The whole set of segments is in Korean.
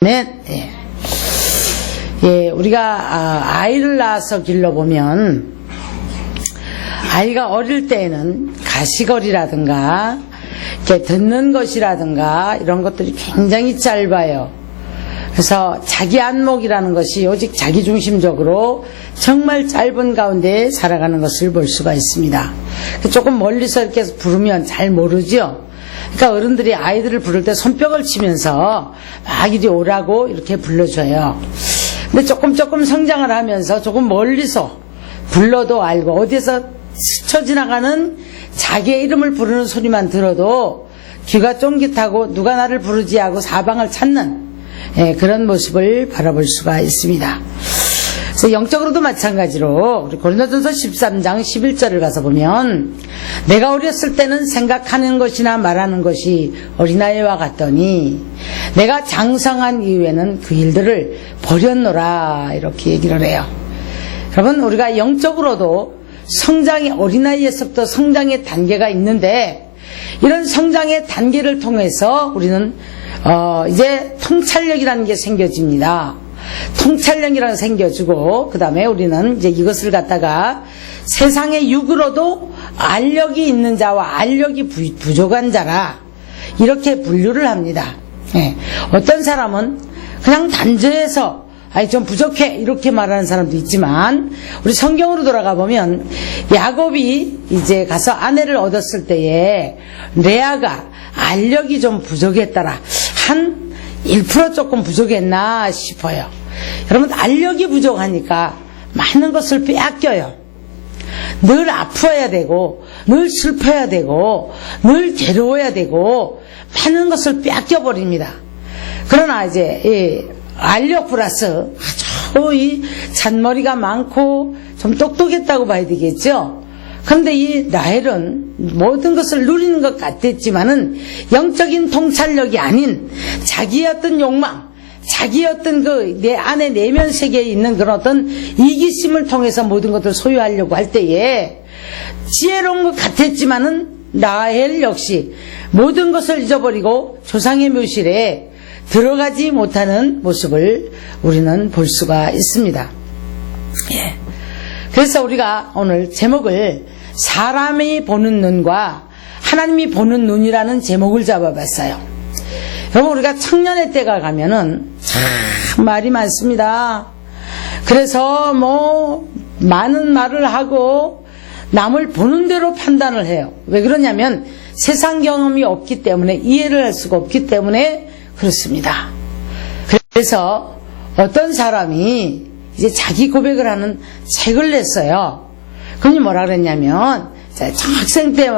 네, 우리가 아이를 낳아서 길러보면 아이가 어릴 때에는 가시거리라든가 이렇게 듣는 것이라든가 이런 것들이 굉장히 짧아요. 그래서 자기 안목이라는 것이 오직 자기중심적으로 정말 짧은 가운데 살아가는 것을 볼 수가 있습니다. 조금 멀리서 이렇게 부르면 잘 모르죠. 그러니까 어른들이 아이들을 부를 때 손뼉을 치면서 막 이리 오라고 이렇게 불러줘요. 근데 조금 성장을 하면서 조금 멀리서 불러도 알고 어디에서 스쳐 지나가는 자기의 이름을 부르는 소리만 들어도 귀가 쫑깃하고 누가 나를 부르지 하고 사방을 찾는 그런 모습을 바라볼 수가 있습니다. 그래서 영적으로도 마찬가지로 우리 고린도전서 13장 11절을 가서 보면 내가 어렸을 때는 생각하는 것이나 말하는 것이 어린아이와 같더니 내가 장성한 이후에는 그 일들을 버렸노라 이렇게 얘기를 해요. 여러분 우리가 영적으로도 성장의 어린아이에서부터 성장의 단계가 있는데 이런 성장의 단계를 통해서 우리는 이제 통찰력이라는 게 생겨집니다. 통찰력이라는 게 생겨지고 그 다음에 우리는 이제 이것을 갖다가 세상의 육으로도 알력이 있는 자와 알력이 부족한 자라 이렇게 분류를 합니다. 어떤 사람은 그냥 단죄해서 아니 좀 부족해 이렇게 말하는 사람도 있지만 우리 성경으로 돌아가 보면 야곱이 이제 가서 아내를 얻었을 때에 레아가 알력이 좀 부족했더라. 한 1% 조금 부족했나 싶어요. 여러분 알력이 부족하니까 많은 것을 빼앗겨요. 늘 아파야 되고 늘 슬퍼야 되고 늘 괴로워야 되고 많은 것을 빼앗겨 버립니다. 그러나 이제 알력 플러스 아주 이 잔머리가 많고 좀 똑똑했다고 봐야 되겠죠. 그런데 이 라헬은 모든 것을 누리는 것 같았지만은 영적인 통찰력이 아닌 자기의 어떤 욕망, 자기의 어떤 그 내 안에 내면 세계에 있는 그런 어떤 이기심을 통해서 모든 것을 소유하려고 할 때에 지혜로운 것 같았지만은 라헬 역시 모든 것을 잊어버리고 조상의 묘실에 들어가지 못하는 모습을 우리는 볼 수가 있습니다. 그래서 우리가 오늘 제목을 사람이 보는 눈과 하나님이 보는 눈이라는 제목을 잡아봤어요. 여러분 우리가 청년의 때가 가면은 참 말이 많습니다. 그래서 뭐 많은 말을 하고 남을 보는 대로 판단을 해요. 왜 그러냐면 세상 경험이 없기 때문에 이해를 할 수가 없기 때문에 그렇습니다. 그래서 어떤 사람이 이제 자기 고백을 하는 책을 냈어요. 그분이 뭐라 그랬냐면 학생 때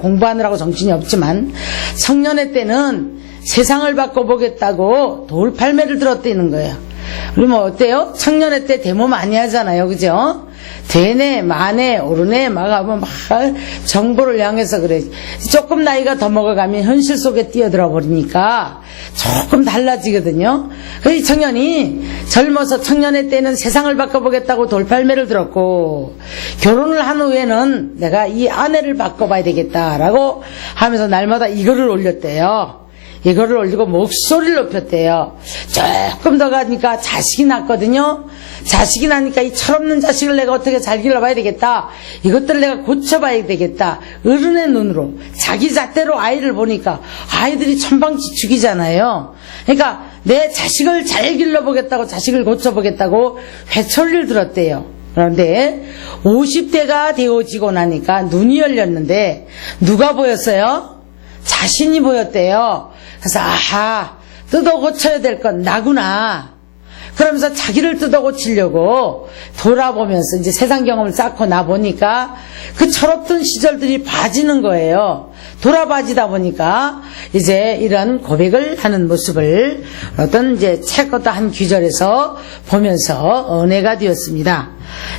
공부하느라고 정신이 없지만 청년의 때는 세상을 바꿔보겠다고 돌팔매를 들었다는 거예요. 우리 뭐 어때요? 청년의 때 데모 많이 하잖아요. 그죠? 되네 마네 오르네 막 하면 막 정보를 향해서 그래. 조금 나이가 더 먹어가면 현실 속에 뛰어들어 버리니까 조금 달라지거든요. 이 청년이 젊어서 청년의 때는 세상을 바꿔보겠다고 돌팔매를 들었고 결혼을 한 후에는 내가 이 아내를 바꿔봐야 되겠다라고 하면서 날마다 이거를 올렸대요. 이거를 올리고 목소리를 높였대요. 조금 더 가니까 자식이 낳거든요. 자식이 나니까 이 철없는 자식을 내가 어떻게 잘 길러봐야 되겠다. 이것들을 내가 고쳐봐야 되겠다. 어른의 눈으로 자기 잣대로 아이를 보니까 아이들이 천방지축이잖아요. 그러니까 내 자식을 잘 길러보겠다고 자식을 고쳐보겠다고 회초리를 들었대요. 그런데 50대가 되어지고 나니까 눈이 열렸는데 누가 보였어요? 자신이 보였대요. 그래서 아하 뜯어 고쳐야 될 건 나구나. 그러면서 자기를 뜯어 고치려고 돌아보면서 이제 세상 경험을 쌓고 나 보니까 그 철없던 시절들이 봐지는 거예요. 돌아봐지다 보니까 이제 이런 고백을 하는 모습을 어떤 이제 책 어떤 한 귀절에서 보면서 은혜가 되었습니다.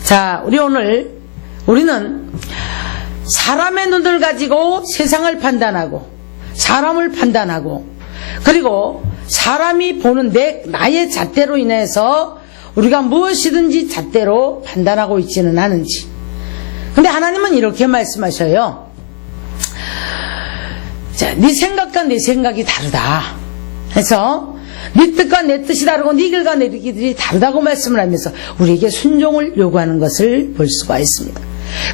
자, 우리는 사람의 눈을 가지고 세상을 판단하고 사람을 판단하고 그리고 사람이 보는 나의 잣대로 인해서 우리가 무엇이든지 잣대로 판단하고 있지는 않은지. 근데 하나님은 이렇게 말씀하셔요. 자, 네 생각과 내 생각이 다르다. 그래서 네 뜻과 내 뜻이 다르고 네 길과 내 길이 다르다고 말씀을 하면서 우리에게 순종을 요구하는 것을 볼 수가 있습니다.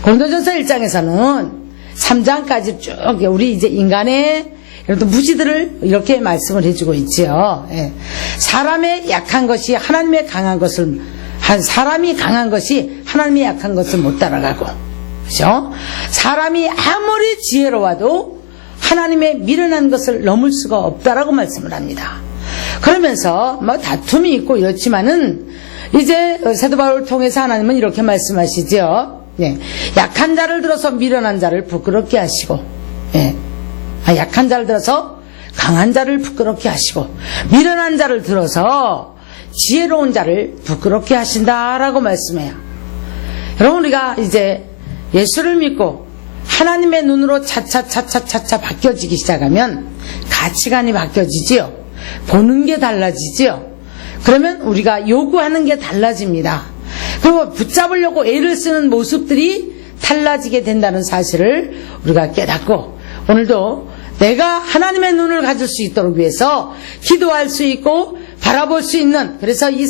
고린도전서 1장에서는 3장까지 쭉 우리 이제 인간의 이런 무지들을 이렇게 말씀을 해주고 있지요. 예. 사람의 약한 것이 하나님의 강한 것을 사람이 강한 것이 하나님의 약한 것을 못 따라가고, 그죠? 사람이 아무리 지혜로워도 하나님의 미련한 것을 넘을 수가 없다라고 말씀을 합니다. 그러면서 뭐 다툼이 있고 이렇지만은 이제 사도 바울을 통해서 하나님은 이렇게 말씀하시죠. 예. 약한 자를 들어서 미련한 자를 부끄럽게 하시고, 예. 약한 자를 들어서 강한 자를 부끄럽게 하시고, 미련한 자를 들어서 지혜로운 자를 부끄럽게 하신다라고 말씀해요. 여러분, 우리가 이제 예수를 믿고 하나님의 눈으로 차차 바뀌어지기 시작하면 가치관이 바뀌어지지요. 보는 게 달라지지요. 그러면 우리가 요구하는 게 달라집니다. 그리고 붙잡으려고 애를 쓰는 모습들이 달라지게 된다는 사실을 우리가 깨닫고, 오늘도 내가 하나님의 눈을 가질 수 있도록 위해서 기도할 수 있고 바라볼 수 있는, 그래서 이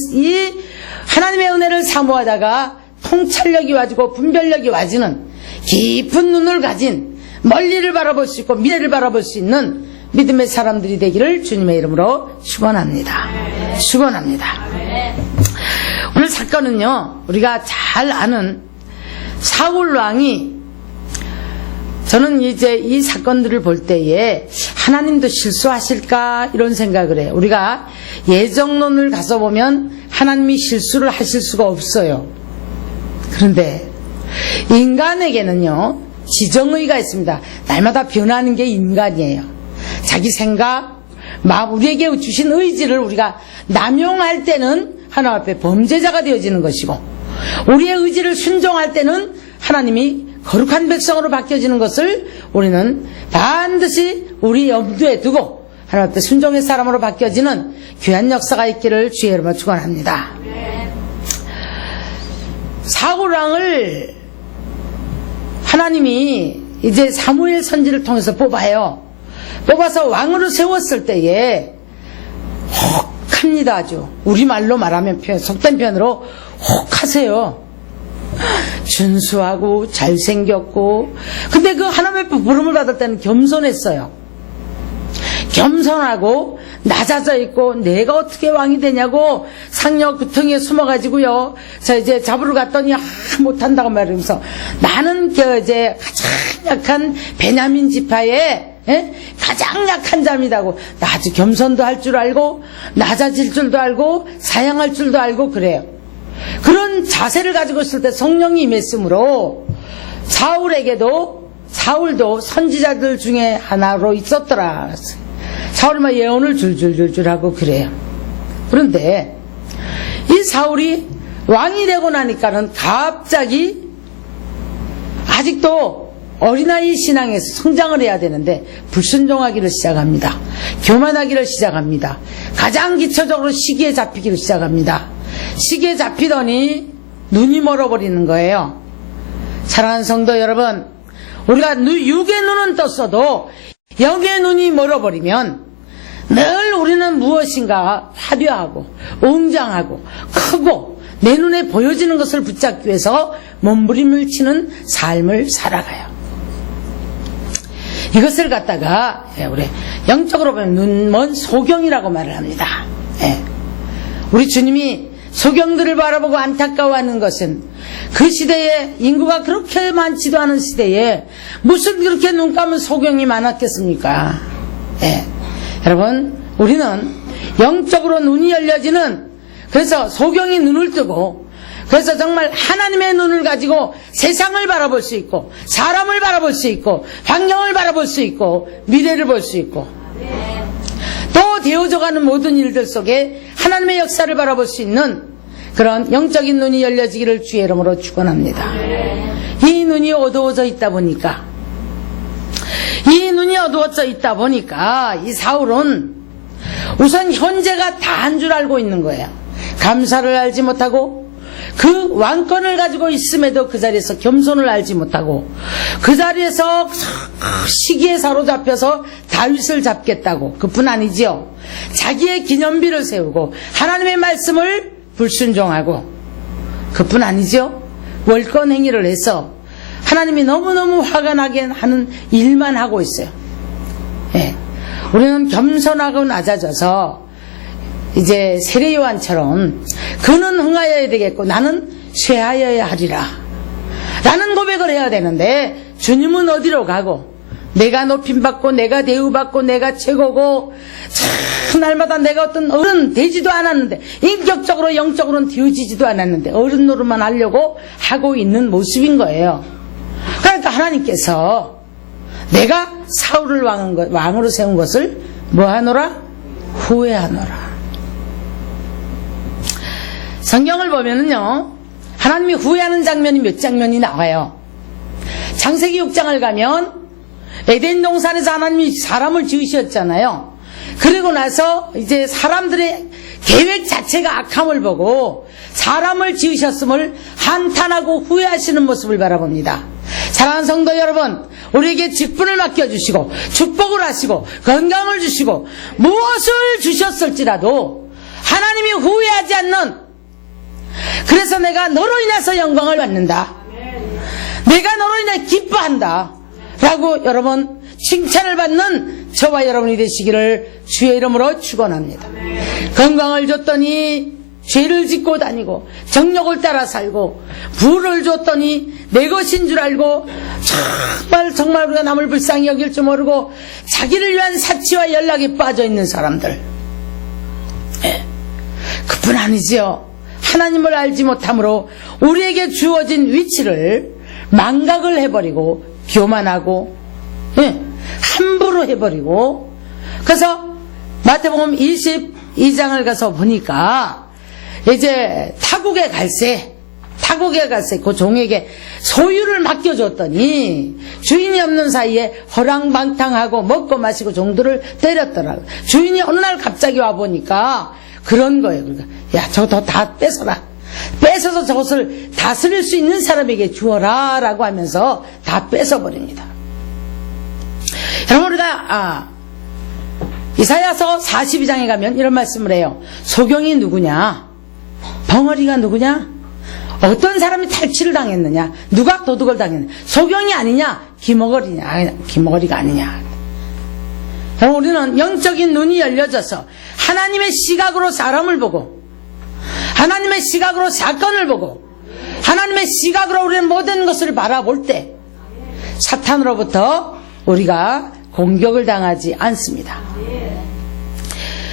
하나님의 은혜를 사모하다가 통찰력이 와지고 분별력이 와지는 깊은 눈을 가진, 멀리를 바라볼 수 있고 미래를 바라볼 수 있는 믿음의 사람들이 되기를 주님의 이름으로 축원합니다. 축원합니다. 오늘 사건은요, 우리가 잘 아는 사울 왕이, 저는 이제 이 사건들을 볼 때에 하나님도 실수하실까 이런 생각을 해요. 우리가 예정론을 가서 보면 하나님이 실수를 하실 수가 없어요. 그런데 인간에게는요, 지정의가 있습니다. 날마다 변하는 게 인간이에요. 자기 생각, 우리에게 주신 의지를 우리가 남용할 때는 하나님 앞에 범죄자가 되어지는 것이고, 우리의 의지를 순종할 때는 하나님이 거룩한 백성으로 바뀌어지는 것을 우리는 반드시 우리 염두에 두고 하나님 앞에 순종의 사람으로 바뀌어지는 귀한 역사가 있기를 주의 이름으로 축원합니다. 사울 왕을 하나님이 이제 사무엘 선지를 통해서 뽑아요. 뽑아서 왕으로 세웠을 때에 혹합니다. 아주 우리말로 말하면 속된 표현으로 혹하세요. 준수하고 잘생겼고, 근데 그 하나님의 부름을 받을 때는 겸손했어요. 겸손하고 낮아져 있고, 내가 어떻게 왕이 되냐고 상녀 구덩이에 숨어가지고요, 저 이제 잡으러 갔더니 못한다고 말하면서, 나는 이제 가장 약한 베냐민 지파에 가장 약한 자입니다고 아주 겸손도 할 줄 알고 낮아질 줄도 알고 사양할 줄도 알고 그래요. 그런 자세를 가지고 있을 때 성령이 임했으므로 사울도 선지자들 중에 하나로 있었더라. 사울이 예언을 줄줄줄줄 하고 그래요. 그런데 이 사울이 왕이 되고 나니까는 갑자기, 아직도 어린아이 신앙에서 성장을 해야 되는데 불순종하기를 시작합니다. 교만하기를 시작합니다. 가장 기초적으로 시기에 잡히기를 시작합니다. 시기에 잡히더니 눈이 멀어버리는 거예요. 사랑하는 성도 여러분, 우리가 육의 눈은 떴어도 영의 눈이 멀어버리면 늘 우리는 무엇인가 화려하고 웅장하고 크고 내 눈에 보여지는 것을 붙잡기 위해서 몸부림을 치는 삶을 살아가요. 이것을 갖다가 우리 영적으로 보면 눈먼 소경이라고 말을 합니다. 우리 주님이 소경들을 바라보고 안타까워하는 것은 그 시대에 인구가 그렇게 많지도 않은 시대에 무슨 그렇게 눈 감은 소경이 많았겠습니까? 여러분, 우리는 영적으로 눈이 열려지는, 그래서 소경이 눈을 뜨고, 그래서 정말 하나님의 눈을 가지고 세상을 바라볼 수 있고, 사람을 바라볼 수 있고, 환경을 바라볼 수 있고, 미래를 볼 수 있고, 또 되어져가는 모든 일들 속에 하나님의 역사를 바라볼 수 있는 그런 영적인 눈이 열려지기를 주의 이름으로 축원합니다. 이 눈이 어두워져 있다 보니까, 이 사울은 우선 현재가 다한 줄 알고 있는 거예요. 감사를 알지 못하고, 그 왕권을 가지고 있음에도 그 자리에서 겸손을 알지 못하고 그 자리에서 시기에 사로잡혀서 다윗을 잡겠다고, 그뿐 아니지요. 자기의 기념비를 세우고 하나님의 말씀을 불순종하고, 그뿐 아니죠. 월권 행위를 해서 하나님이 너무너무 화가 나게 하는 일만 하고 있어요. 예. 우리는 겸손하고 낮아져서 이제 세례 요한처럼 그는 흥하여야 되겠고 나는 쇠하여야 하리라 라는 고백을 해야 되는데, 주님은 어디로 가고 내가 높임받고 내가 대우받고 내가 최고고 참 날마다 내가 어떤 어른 되지도 않았는데, 인격적으로 영적으로는 되어지지도 않았는데 어른 노릇만 하려고 하고 있는 모습인 거예요. 그러니까 하나님께서 내가 사울을 왕으로 세운 것을 뭐하노라? 후회하노라. 성경을 보면은요, 하나님이 후회하는 장면이 몇 장면이 나와요. 창세기 6장을 가면 에덴 동산에서 하나님이 사람을 지으셨잖아요. 그리고 나서 이제 사람들의 계획 자체가 악함을 보고 사람을 지으셨음을 한탄하고 후회하시는 모습을 바라봅니다. 사랑하는 성도 여러분, 우리에게 직분을 맡겨주시고 축복을 하시고 건강을 주시고 무엇을 주셨을지라도 하나님이 후회하지 않는, 그래서 내가 너로 인해서 영광을 받는다, 내가 너로 인해 기뻐한다 라고 여러분 칭찬을 받는 저와 여러분이 되시기를 주의 이름으로 축원합니다. 건강을 줬더니 죄를 짓고 다니고 정욕을 따라 살고, 부를 줬더니 내 것인 줄 알고 정말 우리가 남을 불쌍히 여길 줄 모르고 자기를 위한 사치와 연락에 빠져 있는 사람들, 그뿐 아니지요. 하나님을 알지 못함으로 우리에게 주어진 위치를 망각을 해버리고 교만하고 함부로 해버리고, 그래서 마태복음 22장을 가서 보니까 이제 타국에 갈새 그 종에게 소유를 맡겨줬더니 주인이 없는 사이에 허랑방탕하고 먹고 마시고 종들을 때렸더라고요. 주인이 어느 날 갑자기 와보니까 그런 거예요. 그러니까 야, 저거 다 뺏어라, 뺏어서 저것을 다스릴 수 있는 사람에게 주어라 라고 하면서 다 뺏어버립니다. 여러분, 우리가 이사야서 42장에 가면 이런 말씀을 해요. 소경이 누구냐, 벙어리가 누구냐, 어떤 사람이 탈취를 당했느냐, 누가 도둑을 당했느냐, 소경이 아니냐 기머거리냐, 기머거리가 아니냐. 여러분, 우리는 영적인 눈이 열려져서 하나님의 시각으로 사람을 보고 하나님의 시각으로 사건을 보고 하나님의 시각으로 우리는 모든 것을 바라볼 때 사탄으로부터 우리가 공격을 당하지 않습니다.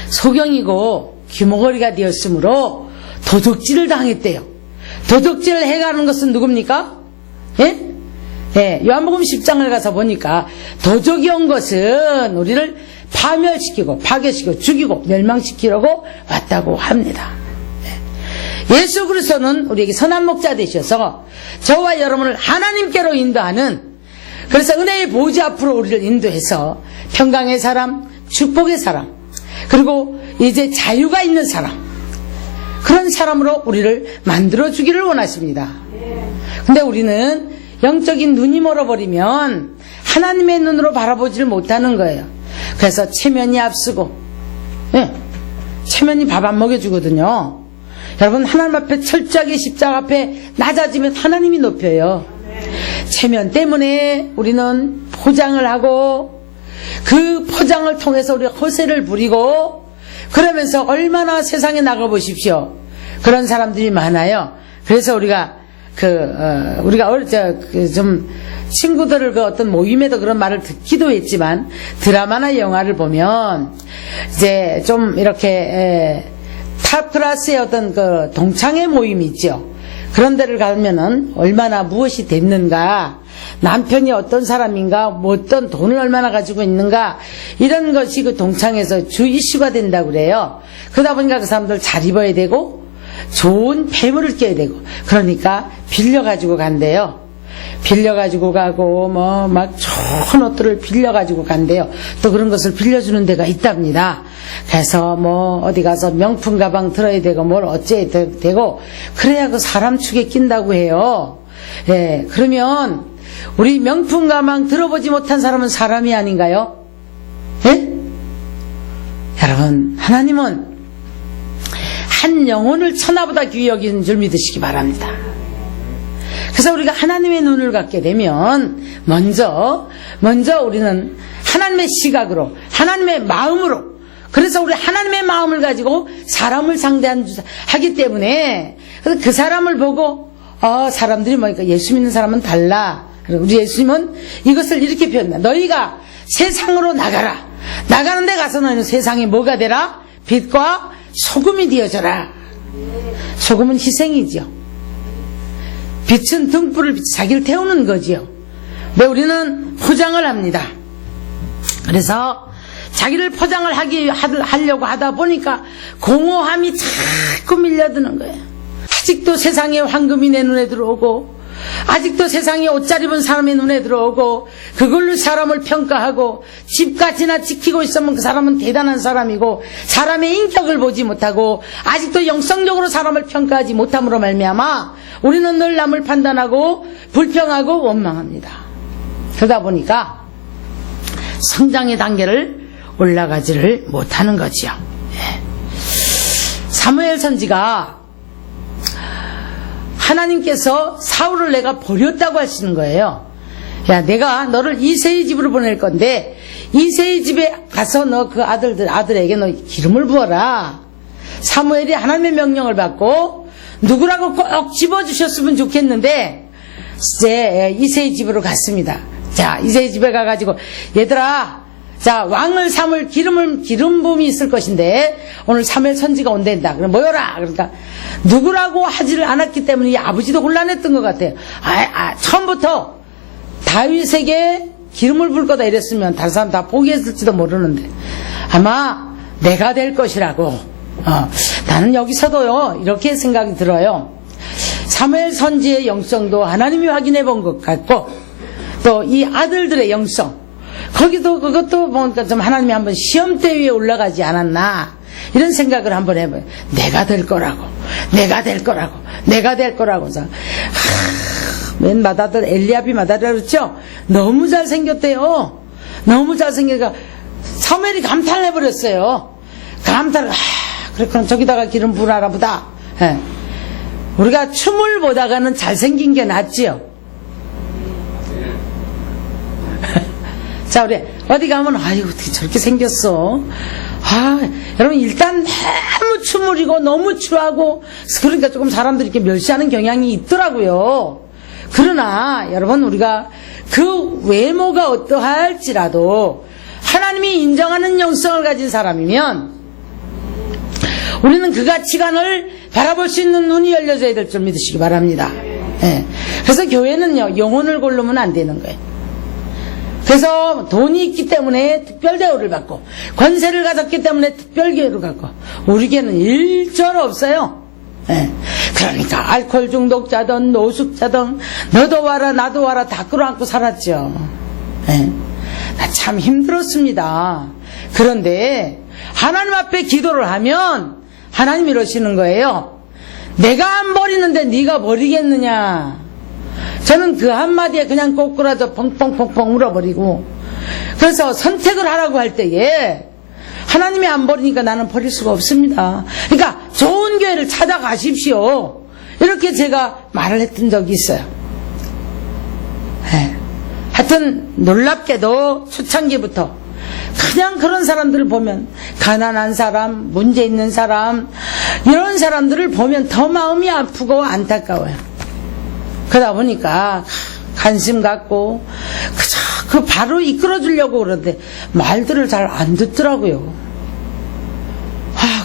소경이고 귀머거리가 되었으므로 도둑질을 당했대요. 도둑질을 해가는 것은 누굽니까? 요한복음 10장을 가서 보니까 도적이 온 것은 우리를 파멸시키고 파괴시키고 죽이고 멸망시키려고 왔다고 합니다. 예수 그리스도는 우리에게 선한 목자 되셔서 저와 여러분을 하나님께로 인도하는, 그래서 은혜의 보좌 앞으로 우리를 인도해서 평강의 사람, 축복의 사람, 그리고 이제 자유가 있는 사람, 그런 사람으로 우리를 만들어 주기를 원하십니다. 근데 우리는 영적인 눈이 멀어버리면 하나님의 눈으로 바라보지를 못하는 거예요. 그래서 체면이 앞서고, 체면이 밥 안 먹여주거든요. 여러분, 하나님 앞에 철저하게 십자가 앞에 낮아지면 하나님이 높여요. 체면 때문에 우리는 포장을 하고 그 포장을 통해서 우리가 허세를 부리고, 그러면서 얼마나 세상에 나가보십시오. 그런 사람들이 많아요. 그래서 우리가 좀 친구들을 그 어떤 모임에도 그런 말을 듣기도 했지만, 드라마나 영화를 보면 이제 좀 이렇게 탑 클래스의 어떤 그 동창회 모임이 있죠. 그런 데를 가면은 얼마나 무엇이 됐는가, 남편이 어떤 사람인가, 뭐 어떤 돈을 얼마나 가지고 있는가, 이런 것이 그 동창회에서 주 이슈가 된다고 그래요. 그러다 보니까 그 사람들 잘 입어야 되고 좋은 폐물을 껴야 되고, 그러니까 빌려가지고 간대요. 빌려가지고 가고, 막 좋은 옷들을 빌려가지고 간대요. 또 그런 것을 빌려주는 데가 있답니다. 그래서 어디 가서 명품 가방 들어야 되고, 뭘 어째야 되고, 그래야 그 사람 축에 낀다고 해요. 예, 그러면, 우리 명품 가방 들어보지 못한 사람은 사람이 아닌가요? 예? 여러분, 하나님은 한 영혼을 천하보다 귀히 여기는 줄 믿으시기 바랍니다. 그래서 우리가 하나님의 눈을 갖게 되면 먼저 우리는 하나님의 시각으로, 하나님의 마음으로, 그래서 우리 하나님의 마음을 가지고 사람을 상대하기 때문에, 그래서 그 사람을 보고 사람들이 예수 믿는 사람은 달라. 우리 예수님은 이것을 이렇게 표현합니다. 너희가 세상으로 나가라. 나가는 데 가서 너희는 세상에 뭐가 되라? 빛과 소금이 되어져라. 소금은 희생이죠. 빛은 등불을 비치 자기를 태우는 거지요. 왜 우리는 포장을 합니다. 그래서 자기를 포장을 하려고 하다 보니까 공허함이 자꾸 밀려드는 거예요. 아직도 세상에 황금이 내 눈에 들어오고, 아직도 세상에 옷 잘 입은 사람의 눈에 들어오고, 그걸로 사람을 평가하고, 집까지나 지키고 있으면 그 사람은 대단한 사람이고, 사람의 인격을 보지 못하고, 아직도 영성적으로 사람을 평가하지 못함으로 말미암아 우리는 늘 남을 판단하고 불평하고 원망합니다. 그러다 보니까 성장의 단계를 올라가지를 못하는 거지요. 예. 사무엘 선지가 하나님께서 사울을 내가 버렸다고 하시는 거예요. 야, 내가 너를 이새의 집으로 보낼 건데 이새의 집에 가서 너 그 아들에게 너 기름을 부어라. 사무엘이 하나님의 명령을 받고 누구라고 꼭 집어주셨으면 좋겠는데 이제 이새의 집으로 갔습니다. 자, 이새의 집에 가가지고 얘들아, 자, 왕을 삼을 기름 부음이 있을 것인데 오늘 사무엘 선지가 온댄다. 그럼 모여라. 그러니까 누구라고 하지를 않았기 때문에 이 아버지도 곤란했던 것 같아요. 처음부터 다윗에게 기름을 부을 거다 이랬으면 다른 사람 다 포기했을지도 모르는데 아마 내가 될 것이라고 나는 여기서도요 이렇게 생각이 들어요. 사무엘 선지의 영성도 하나님이 확인해 본 것 같고 또 이 아들들의 영성 그것도 보니까 좀 하나님이 한번 시험대 위에 올라가지 않았나 이런 생각을 한번 해봐요. 내가 될 거라고 해서 맨 맏아들 엘리압이 맏아들 그렇죠? 너무 잘생겼대요. 너무 잘생겨서 사무엘이 감탄을 해버렸어요. 그렇구나. 저기다가 기름 부으라 보다. 예. 우리가 춤을 보다가는 잘생긴 게 낫지요. 자, 우리 어디 가면 아이고 어떻게 저렇게 생겼어. 여러분 일단 너무 추물이고 너무 추하고 그러니까 조금 사람들이 이렇게 멸시하는 경향이 있더라고요. 그러나 여러분 우리가 그 외모가 어떠할지라도 하나님이 인정하는 영성을 가진 사람이면 우리는 그 가치관을 바라볼 수 있는 눈이 열려져야 될 줄 믿으시기 바랍니다. 예. 그래서 교회는요 영혼을 고르면 안 되는 거예요. 그래서 돈이 있기 때문에 특별 대우를 받고 권세를 가졌기 때문에 특별 기회를 갖고 우리 교회는 일절 없어요. 예. 그러니까 알코올 중독자든 노숙자든 너도 와라 나도 와라 다 끌어안고 살았죠. 예. 나 참 힘들었습니다. 그런데 하나님 앞에 기도를 하면 하나님이 이러시는 거예요. 내가 안 버리는데 네가 버리겠느냐. 저는 그 한마디에 그냥 꼬꾸라져 펑펑펑펑 울어버리고 그래서 선택을 하라고 할 때에 하나님이 안 버리니까 나는 버릴 수가 없습니다. 그러니까 좋은 교회를 찾아가십시오. 이렇게 제가 말을 했던 적이 있어요. 네. 하여튼 놀랍게도 초창기부터 그냥 그런 사람들을 보면 가난한 사람, 문제 있는 사람 이런 사람들을 보면 더 마음이 아프고 안타까워요. 그러다 보니까 관심 갖고 그 바로 이끌어 주려고 그러는데 말들을 잘 안 듣더라고요.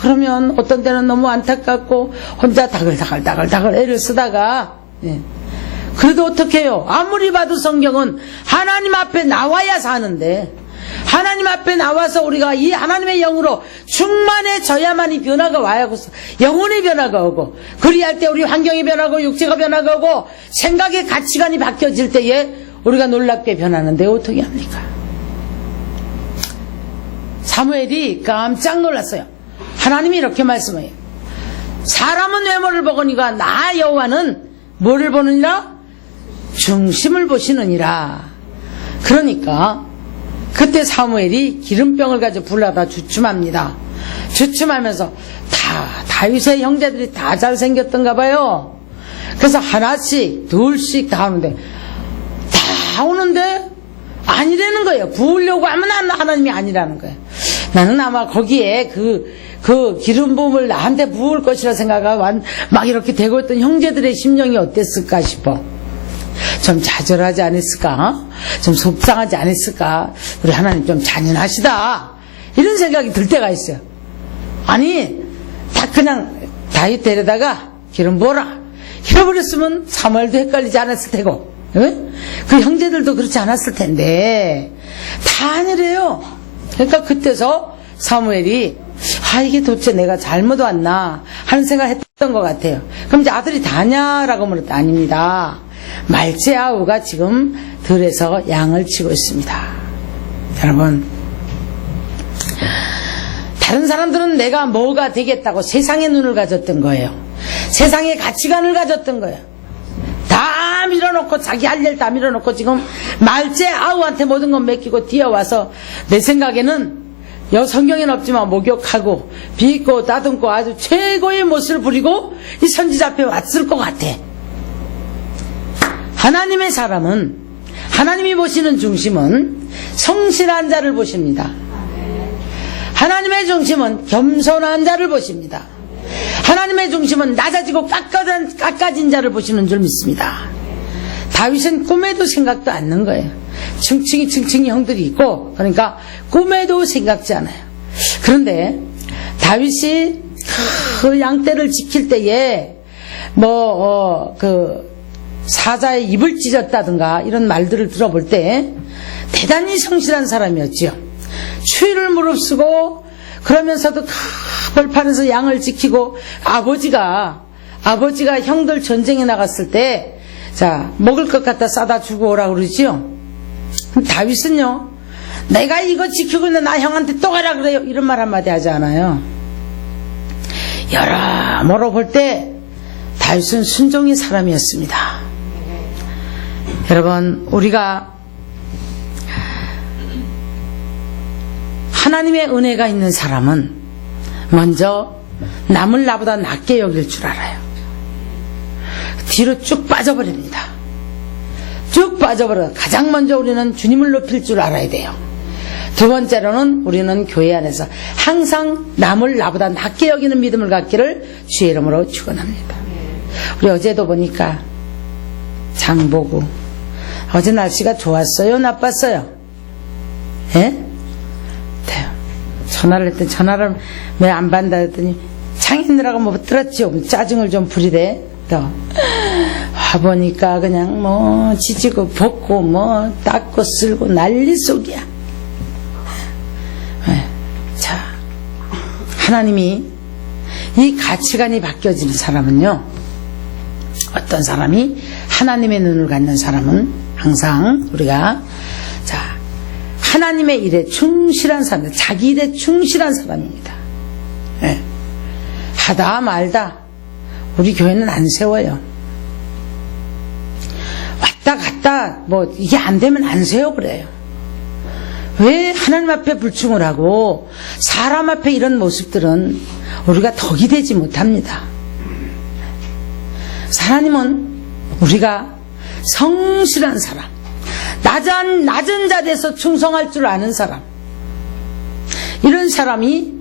그러면 어떤 때는 너무 안타깝고 혼자 다글다글 애를 쓰다가 그래도 어떡해요. 아무리 봐도 성경은 하나님 앞에 나와야 사는데 하나님 앞에 나와서 우리가 이 하나님의 영으로 충만해져야만이 변화가 와요. 영혼의 변화가 오고, 그리할 때 우리 환경이 변하고 육체가 변화가 오고 생각의 가치관이 바뀌어질 때에 우리가 놀랍게 변하는데 어떻게 합니까? 사무엘이 깜짝 놀랐어요. 하나님이 이렇게 말씀해요. 사람은 외모를 보거니와 나 여호와는 뭐를 보느니라? 중심을 보시느니라. 그러니까 그때 사무엘이 기름병을 가지고 불러다 주춤합니다. 주춤하면서 다윗의 형제들이 다 잘생겼던가 봐요. 그래서 하나씩 둘씩 다 오는데 아니라는 거예요. 부으려고 하면 하나님이 아니라는 거예요. 나는 아마 거기에 그 기름 부음을 나한테 부을 것이라 생각하고 막 이렇게 대고 있던 형제들의 심정이 어땠을까 싶어. 좀 좌절하지 않았을까? 좀 속상하지 않았을까? 우리 하나님 좀 잔인하시다. 이런 생각이 들 때가 있어요. 아니, 다 그냥 다윗 데려다가 기름 부어라. 이래버렸으면 사무엘도 헷갈리지 않았을 테고, 응? 그 형제들도 그렇지 않았을 텐데, 다 아니래요. 그러니까 그때서 사무엘이, 이게 도대체 내가 잘못 왔나 하는 생각을 했던 것 같아요. 그럼 이제 아들이 다냐라고 물었다. 아닙니다. 말제아우가 지금 들에서 양을 치고 있습니다. 여러분, 다른 사람들은 내가 뭐가 되겠다고 세상의 눈을 가졌던 거예요. 세상의 가치관을 가졌던 거예요. 다 밀어놓고 자기 할 일 다 밀어놓고 지금 말제아우한테 모든 건 맡기고 뛰어와서 내 생각에는 성경에는 없지만 목욕하고 빚고 다듬고 아주 최고의 모습을 부리고 이 선지자 앞에 왔을 것 같아. 하나님의 사람은, 하나님이 보시는 중심은 성실한 자를 보십니다. 하나님의 중심은 겸손한 자를 보십니다. 하나님의 중심은 낮아지고 깎아진 자를 보시는 줄 믿습니다. 다윗은 꿈에도 생각도 않는 거예요. 층층이 형들이 있고, 그러니까 꿈에도 생각지 않아요. 그런데 다윗이 그 양떼를 지킬 때에 사자의 입을 찢었다든가 이런 말들을 들어볼 때 대단히 성실한 사람이었지요. 추위를 무릅쓰고 그러면서도 벌판에서 양을 지키고, 아버지가 형들 전쟁에 나갔을 때 먹을 것 갖다 싸다 주고 오라고 그러지요. 다윗은요, 내가 이거 지키고 있는데 나 형한테 또 가라 그래요, 이런 말 한마디 하지 않아요. 여러모로 볼 때 다윗은 순종의 사람이었습니다. 여러분, 우리가 하나님의 은혜가 있는 사람은 먼저 남을 나보다 낮게 여길 줄 알아요. 뒤로 쭉 빠져버립니다. 쭉 빠져버려. 가장 먼저 우리는 주님을 높일 줄 알아야 돼요. 두 번째로는 우리는 교회 안에서 항상 남을 나보다 낮게 여기는 믿음을 갖기를 주의 이름으로 축원합니다. 우리 어제도 보니까 장보고, 어제 날씨가 좋았어요, 나빴어요? 예? 전화를 했더니, 전화를 왜 안 받는다 했더니 창이느라고 못 들었지요. 짜증을 좀 부리대. 또 와보니까 그냥 지지고 볶고 닦고 쓸고 난리 속이야. 자, 하나님이 이 가치관이 바뀌어지는 사람은요, 어떤 사람이 하나님의 눈을 갖는 사람은 항상 우리가 하나님의 일에 충실한 사람, 자기 일에 충실한 사람입니다. 하다 말다 우리 교회는 안 세워요. 왔다 갔다 이게 안 되면 안 세워 그래요. 왜 하나님 앞에 불충을 하고 사람 앞에 이런 모습들은 우리가 덕이 되지 못합니다. 하나님은 우리가 성실한 사람, 낮은 자리에서 충성할 줄 아는 사람, 이런 사람이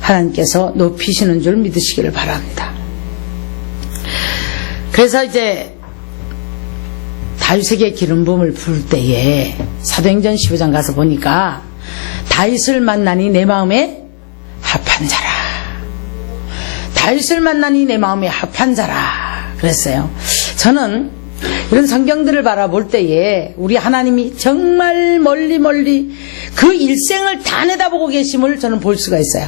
하나님께서 높이시는 줄 믿으시기를 바랍니다. 그래서 이제 다윗에게 기름 부음을 부을 때에 사도행전 15장 가서 보니까 다윗을 만나니 내 마음에 합한 자라, 다윗을 만나니 내 마음에 합한 자라 그랬어요. 저는 이런 성경들을 바라볼 때에 우리 하나님이 정말 멀리 그 일생을 다 내다보고 계심을 저는 볼 수가 있어요.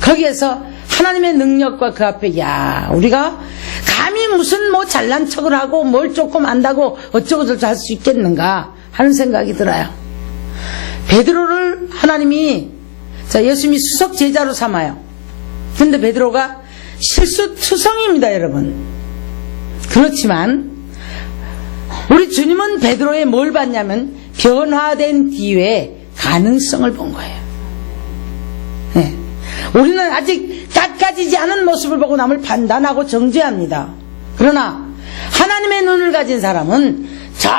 거기에서 하나님의 능력과 그 앞에 야 우리가 감히 무슨 뭐 잘난 척을 하고 뭘 조금 안다고 어쩌고저쩌고 할 수 있겠는가 하는 생각이 들어요. 베드로를 하나님이 예수님이 수석 제자로 삼아요. 근데 베드로가 실수투성입니다, 여러분. 그렇지만 우리 주님은 베드로의 뭘 봤냐면 변화된 뒤에 가능성을 본 거예요. 네. 우리는 아직 깎아지지 않은 모습을 보고 남을 판단하고 정죄합니다. 그러나 하나님의 눈을 가진 사람은 저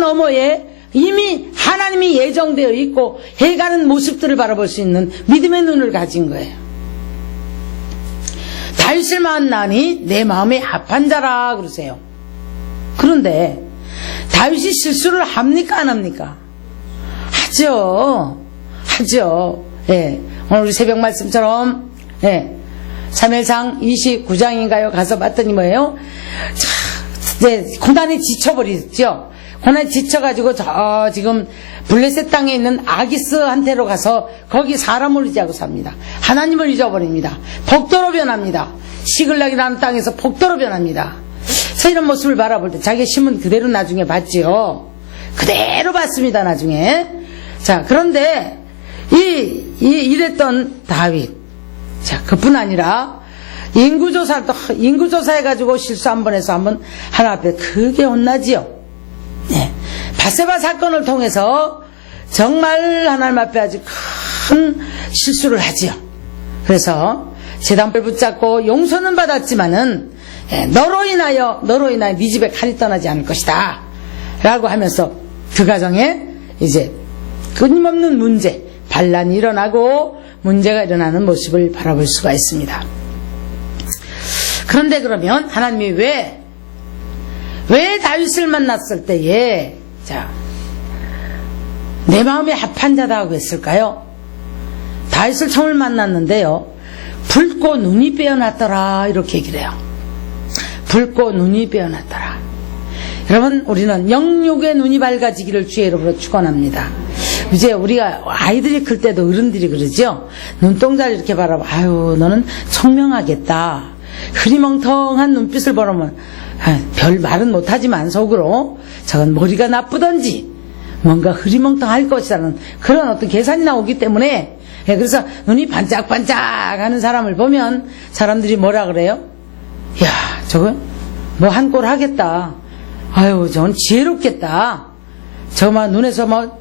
너머에 이미 하나님이 예정되어 있고 해가는 모습들을 바라볼 수 있는 믿음의 눈을 가진 거예요. 다윗을 만나니 내 마음에 합한 자라 그러세요. 그런데 다윗이 실수를 합니까 안 합니까? 하죠. 예. 오늘 우리 새벽 말씀처럼 예. 사무엘상 29장인가요? 가서 봤더니 뭐예요? 자, 이제 고난에 지쳐버리죠. 고난에 지쳐가지고 지금 블레셋 땅에 있는 아기스한테로 가서 거기 사람을 의지하고 삽니다. 하나님을 잊어버립니다. 복도로 변합니다. 시글락이라는 땅에서 복도로 변합니다. 그래서 이런 모습을 바라볼 때 자기의 심은 그대로 나중에 봤지요. 그대로 봤습니다. 나중에. 자, 그런데 이랬던 다윗. 자, 그뿐 아니라 인구조사 해가지고 실수 한 번 해서 한번 하나님 앞에 크게 혼나지요. 네. 바세바 사건을 통해서 정말 하나님 앞에 아주 큰 실수를 하지요. 그래서 제단불 붙잡고 용서는 받았지만은 너로 인하여 네 집에 칼이 떠나지 않을 것이다 라고 하면서 그 가정에 이제 끊임없는 문제, 반란이 일어나고 문제가 일어나는 모습을 바라볼 수가 있습니다. 그런데 그러면 하나님이 왜 다윗을 만났을 때에 내 마음에 합한 자다고 했을까요? 다윗을 처음 만났는데요, 붉고 눈이 빼어났더라 이렇게 얘기를 해요. 붉고 눈이 빼어났더라. 여러분, 우리는 영육의 눈이 밝아지기를 주의 이름으로 축원합니다. 이제 우리가 아이들이 클 때도 어른들이 그러죠. 눈동자를 이렇게 바라봐, 아유 너는 청명하겠다. 흐리멍텅한 눈빛을 보면 별 말은 못하지만 속으로 저건 머리가 나쁘던지 뭔가 흐리멍텅할 것이라는 그런 어떤 계산이 나오기 때문에, 그래서 눈이 반짝반짝 하는 사람을 보면 사람들이 뭐라 그래요? 야, 저거 뭐 한 꼴 하겠다. 아유, 저건 지혜롭겠다. 저만 눈에서 막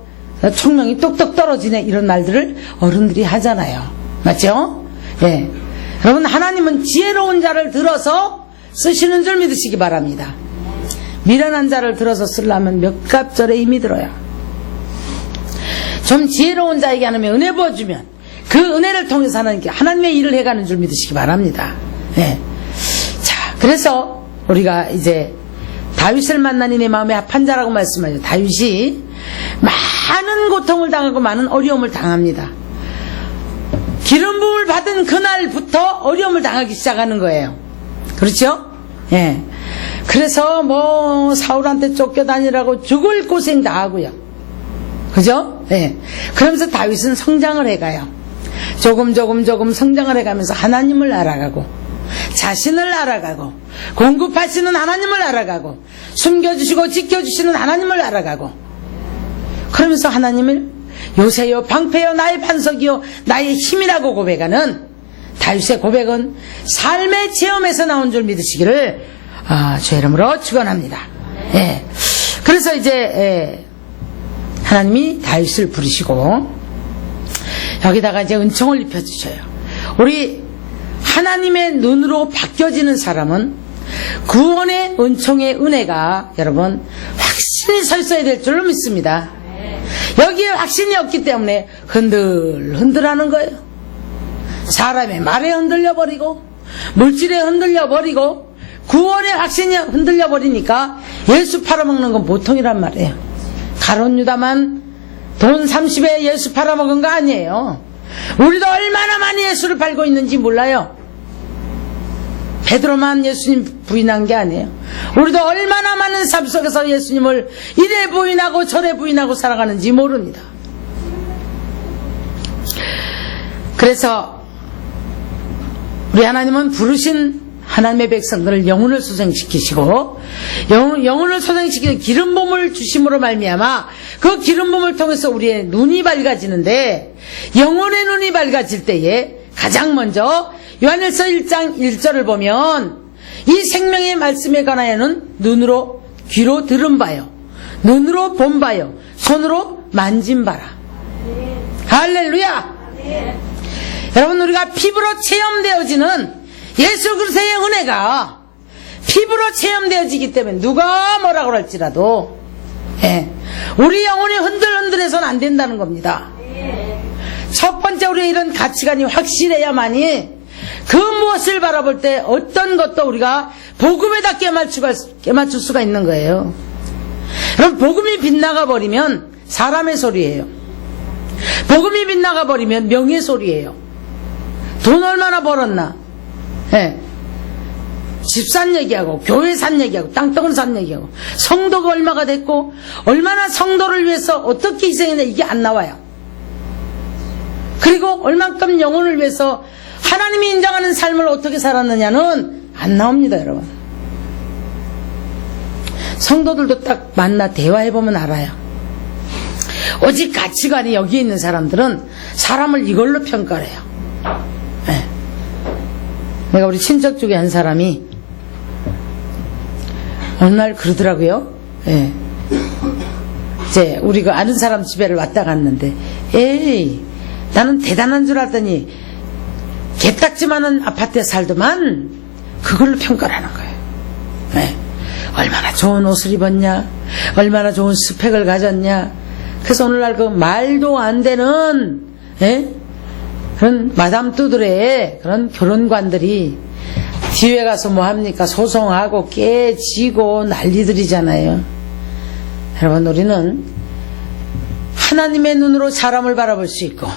총명이 똑똑 떨어지네. 이런 말들을 어른들이 하잖아요. 맞죠? 예. 여러분, 하나님은 지혜로운 자를 들어서 쓰시는 줄 믿으시기 바랍니다. 미련한 자를 들어서 쓰려면 몇 갑절에 힘이 들어요. 좀 지혜로운 자에게 하나님의 은혜 부어주면 그 은혜를 통해서 하나님의 일을 해가는 줄 믿으시기 바랍니다. 예. 자, 그래서 우리가 이제 다윗을 만나니 내 마음에 합한 자라고 말씀하죠. 다윗이 많은 고통을 당하고 많은 어려움을 당합니다. 기름 부음을 받은 그날부터 어려움을 당하기 시작하는 거예요. 그렇죠? 예. 그래서 뭐 사울한테 쫓겨다니라고 죽을 고생 다 하고요. 그죠? 예. 그러면서 다윗은 성장을 해가요. 조금 성장을 해가면서 하나님을 알아가고, 자신을 알아가고, 공급하시는 하나님을 알아가고, 숨겨주시고 지켜주시는 하나님을 알아가고, 그러면서 하나님을 요새요 방패요 나의 반석이요 나의 힘이라고 고백하는 다윗의 고백은 삶의 체험에서 나온 줄 믿으시기를 주의 이름으로 축원합니다. 예. 그래서 이제 하나님이 다윗을 부르시고 여기다가 이제 은총을 입혀주셔요. 우리 하나님의 눈으로 바뀌어지는 사람은 구원의 은총의 은혜가 여러분 확신이 서 있어야 될 줄로 믿습니다. 여기에 확신이 없기 때문에 흔들하는 거예요. 사람의 말에 흔들려버리고 물질에 흔들려버리고 구원의 확신이 흔들려버리니까 예수 팔아먹는 건 보통이란 말이에요. 가룟 유다만 돈 30에 예수 팔아먹은 거 아니에요. 우리도 얼마나 많이 예수를 팔고 있는지 몰라요. 베드로만 예수님 부인한 게 아니에요. 우리도 얼마나 많은 삶 속에서 예수님을 이래 부인하고 저래 부인하고 살아가는지 모릅니다. 그래서 우리 하나님은 부르신 하나님의 백성들을 영혼을 소생시키시고 영혼을 소생시키는 기름 부음을 주심으로 말미암아 그 기름 부음을 통해서 우리의 눈이 밝아지는데, 영혼의 눈이 밝아질 때에 가장 먼저 요한일서 1장 1절을 보면 이 생명의 말씀에 관하여는 눈으로 귀로 들은 바요, 눈으로 본 바요, 손으로 만진 바라. 할렐루야. 여러분, 우리가 피부로 체험되어지는 예수 그리스도의 은혜가 피부로 체험되어지기 때문에 누가 뭐라고 할지라도 우리 영혼이 흔들흔들해서는 안 된다는 겁니다. 첫 번째, 우리의 이런 가치관이 확실해야만이 그 무엇을 바라볼 때 어떤 것도 우리가 복음에다 깨맞출 수가 있는 거예요. 그럼 복음이 빗나가 버리면 사람의 소리예요. 복음이 빗나가 버리면 명예 소리예요. 돈 얼마나 벌었나, 집 산 얘기하고 교회 산 얘기하고 땅덩어리 산 얘기하고 성도가 얼마가 됐고 얼마나 성도를 위해서 어떻게 희생했냐, 이게 안 나와요. 그리고 얼만큼 영혼을 위해서 하나님이 인정하는 삶을 어떻게 살았느냐는 안 나옵니다, 여러분. 성도들도 딱 만나 대화해보면 알아요. 오직 가치관이 여기에 있는 사람들은 사람을 이걸로 평가를 해요. 내가 우리 친척 중에 한 사람이 어느 날 그러더라고요. 이제 우리 그 아는 사람 집에를 왔다 갔는데, 에이, 나는 대단한 줄 알았더니 개딱지만한 아파트에 살더만, 그걸로 평가를 하는 거예요. 얼마나 좋은 옷을 입었냐, 얼마나 좋은 스펙을 가졌냐. 그래서 오늘날 그 말도 안 되는 그런 마담 뚜들의 그런 결혼관들이 뒤에 가서 뭐 합니까? 소송하고 깨지고 난리들이잖아요. 여러분, 우리는 하나님의 눈으로 사람을 바라볼 수 있고,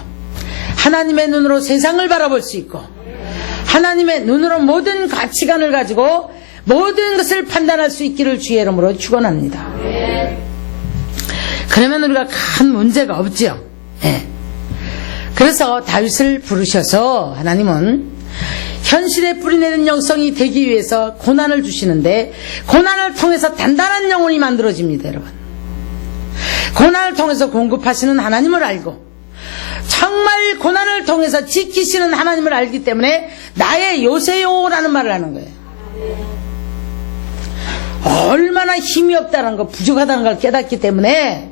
하나님의 눈으로 세상을 바라볼 수 있고, 하나님의 눈으로 모든 가치관을 가지고 모든 것을 판단할 수 있기를 주의 이름으로 축원합니다. 그러면 우리가 큰 문제가 없죠. 그래서 다윗을 부르셔서 하나님은 현실에 뿌리내는 영성이 되기 위해서 고난을 주시는데, 고난을 통해서 단단한 영혼이 만들어집니다, 여러분. 고난을 통해서 공급하시는 하나님을 알고 정말 고난을 통해서 지키시는 하나님을 알기 때문에 나의 요새요라는 말을 하는 거예요. 얼마나 힘이 없다는 거, 부족하다는 걸 깨닫기 때문에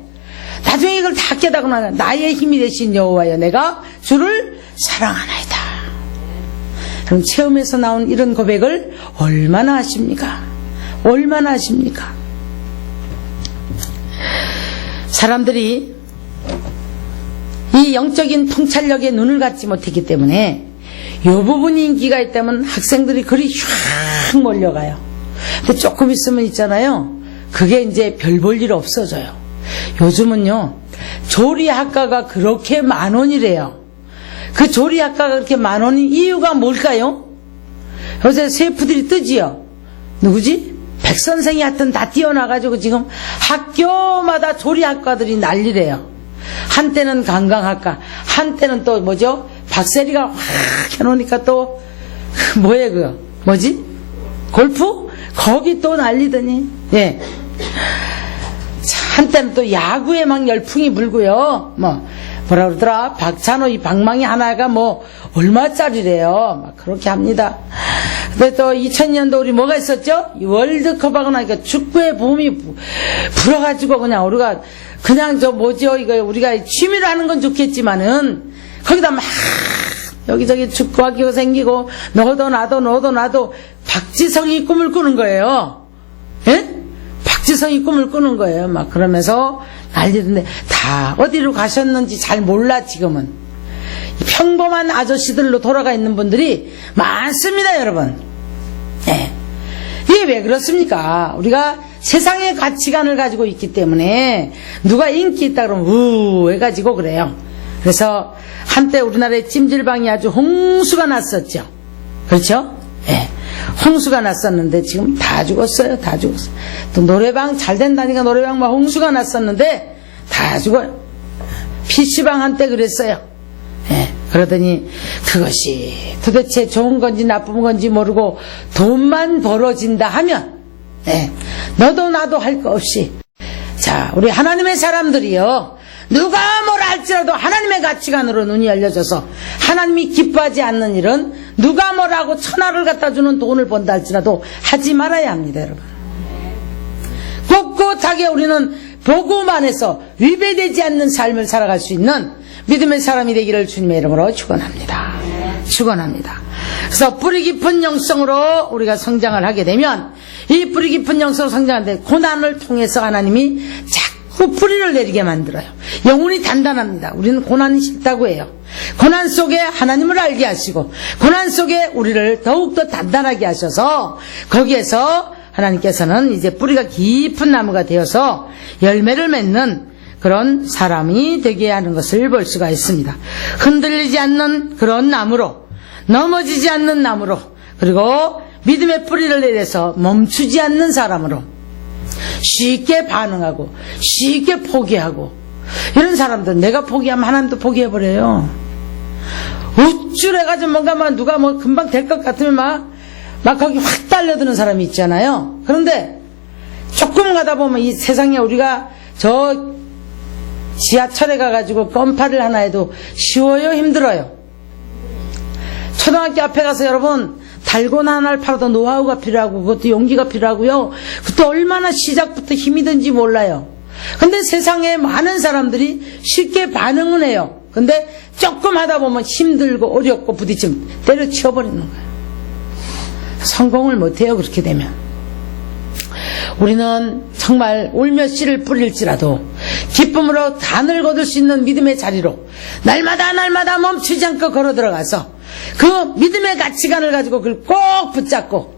나중에 이걸 다 깨닫고 나면 나의 힘이 되신 여호와여, 내가 주를 사랑하나이다. 그럼 체험에서 나온 이런 고백을 얼마나 하십니까? 얼마나 하십니까? 사람들이 이 영적인 통찰력에 눈을 갖지 못했기 때문에 이 부분이 인기가 있다면 학생들이 그리 휙 몰려가요. 근데 조금 있으면 있잖아요, 그게 이제 별 볼 일 없어져요. 요즘은요, 조리학과가 그렇게 만원이래요. 그 조리학과가 그렇게 만원인 이유가 뭘까요? 요새 셰프들이 뜨지요. 누구지? 백선생이 하여튼 다 뛰어나가지고 지금 학교마다 조리학과들이 난리래요. 한때는 관광학과, 한때는 또 뭐죠? 박세리가 확 해놓으니까 또 뭐예요, 그거? 뭐지? 골프? 거기 또 난리더니, 한때는 또 야구에 막 열풍이 불고요. 뭐라 그러더라? 박찬호 이 방망이 하나가 뭐 얼마짜리래요. 막 그렇게 합니다. 근데 또 2000년도 우리 뭐가 있었죠? 월드컵하고 나니까 축구의 붐이 불어가지고 그냥 우리가 그냥 저 뭐죠? 이거 우리가 취미로 하는 건 좋겠지만은 거기다 막 여기저기 축구하기가 생기고 너도 나도 박지성이 꿈을 꾸는 거예요. 박지성이 꿈을 꾸는 거예요. 막 그러면서 난리던데 다 어디로 가셨는지 잘 몰라. 지금은 평범한 아저씨들로 돌아가 있는 분들이 많습니다, 여러분. 이게 왜 그렇습니까? 우리가 세상의 가치관을 가지고 있기 때문에 누가 인기 있다 그러면 우 해가지고 그래요. 그래서 한때 우리나라에 찜질방이 아주 홍수가 났었죠. 그렇죠? 홍수가 났었는데 지금 다 죽었어요. 다 죽었어요. 또 노래방 잘 된다니까 노래방 막 홍수가 났었는데 다 죽어요. PC방 한때 그랬어요. 그러더니 그것이 도대체 좋은 건지 나쁜 건지 모르고 돈만 벌어진다 하면 너도 나도 할 거 없이 자 우리 하나님의 사람들이요 누가 뭐라 할지라도 하나님의 가치관으로 눈이 열려져서 하나님이 기뻐하지 않는 일은 누가 뭐라고 천하를 갖다 주는 돈을 번다 할지라도 하지 말아야 합니다. 여러분 꼿꼿하게 우리는 복음 안에서 위배되지 않는 삶을 살아갈 수 있는 믿음의 사람이 되기를 주님의 이름으로 축원합니다. 축원합니다. 그래서 뿌리 깊은 영성으로 우리가 성장을 하게 되면 이 뿌리 깊은 영성으로 성장하는데 고난을 통해서 하나님이 자꾸 뿌리를 내리게 만들어요. 영혼이 단단합니다. 우리는 고난이 싫다고 해요. 고난 속에 하나님을 알게 하시고 고난 속에 우리를 더욱더 단단하게 하셔서 거기에서 하나님께서는 이제 뿌리가 깊은 나무가 되어서 열매를 맺는 그런 사람이 되게 하는 것을 볼 수가 있습니다. 흔들리지 않는 그런 나무로 넘어지지 않는 나무로 그리고 믿음의 뿌리를 내려서 멈추지 않는 사람으로 쉽게 반응하고 쉽게 포기하고 이런 사람들 내가 포기하면 하나님도 포기해버려요. 우쭐해가지고 뭔가 막 누가 뭐 금방 될 것 같으면 막 거기 확 달려드는 사람이 있잖아요. 그런데 조금 가다 보면 이 세상에 우리가 저 지하철에 가가지고 껌파를 하나 해도 쉬워요 힘들어요? 초등학교 앞에 가서 여러분 달고나 하나를 팔아도 노하우가 필요하고 그것도 용기가 필요하고요. 그것도 얼마나 시작부터 힘이 든지 몰라요. 근데 세상에 많은 사람들이 쉽게 반응은 해요. 근데 조금 하다 보면 힘들고 어렵고 부딪히면 때려치워버리는 거예요. 성공을 못해요. 그렇게 되면 우리는 정말 울며 씨를 뿌릴지라도 기쁨으로 단을 거둘 수 있는 믿음의 자리로 날마다 멈추지 않고 걸어 들어가서 그 믿음의 가치관을 가지고 그걸 꼭 붙잡고